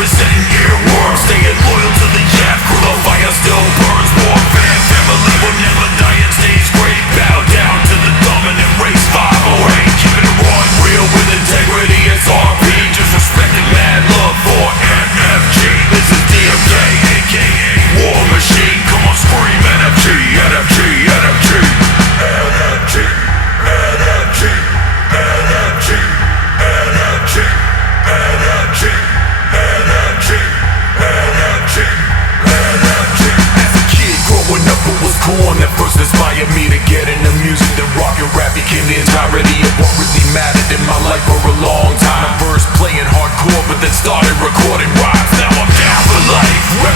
representing earworms, staying loyal to the Yap crew. The fire still burns, more family will never die and stays great. Bow down to the dominant race, 508, keeping it raw and real with integrity. It's RP, just respecting mad love for NFG. This is DMK, aka War Machine. Come on, scream NFG, NFG, NFG, NFG, NFG, NFG, NFG, NFG, NFG, NFG, NFG. As a kid growing up, it was cool, and that first inspired me to get into music. Then rock and rap became the entirety of what really mattered in my life for a long time. First playing hardcore, but then started recording rhymes. Now I'm down for life.